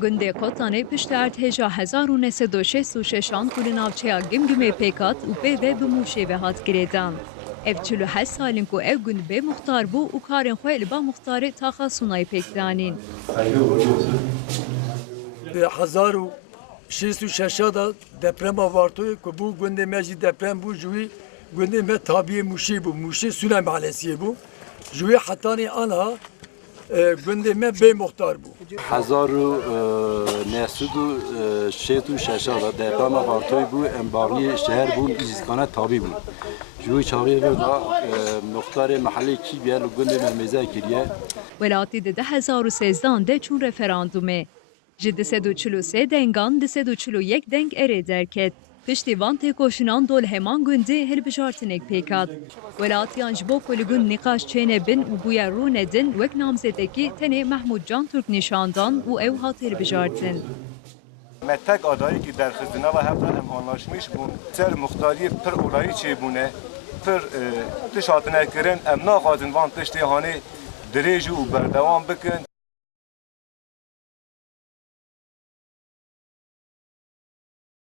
Gundê Kotanê piştî erdhêja 1966 ku li navçeya Gimgimê pêkat û pê ve bi Mûşê ve hat girêdan. Ev 48 salên ku ev gund bê muxtar bû û karên xwe li ba muxtarê taxa Sunayê pêkdanîn. Di 1966 da deprema Vartoyê ku bû gundê me jî deprem bû ji wî gundê me tabiyê Mûşê bû. Mûşê Sunay Mahallesiyê bû. Ji wê hetanî anha gundê me bê muxtar bû. 1966 da deprema Vartoyê bû em bariyê şehir bûn îzîskane tabî bûn. Ji wî çavê ve da muxtarê mahallê Kîbiye li gundê me mêze kiriye. Welatî di 2013 de çûn referandumê. Ji 243 dengan 241 deng erê derket. Piştî van têkoşinan dol heman gundê hilbijartinek pêkat. Welatiyan ji bo ku li gund nîqaş çêne bin û bûye rû nedin wek namzedekî tenê Mehmûd Can Türk nîşandan û ew hat hilbijartin. Me tek adayî ki derxistina ve hep em anlaşmış bûn. Ser muxtariyê pir olayî çêbûne, pir tiş hatine kirin, em naxwazin van tiştê hanê dirêj û berdewam bikin.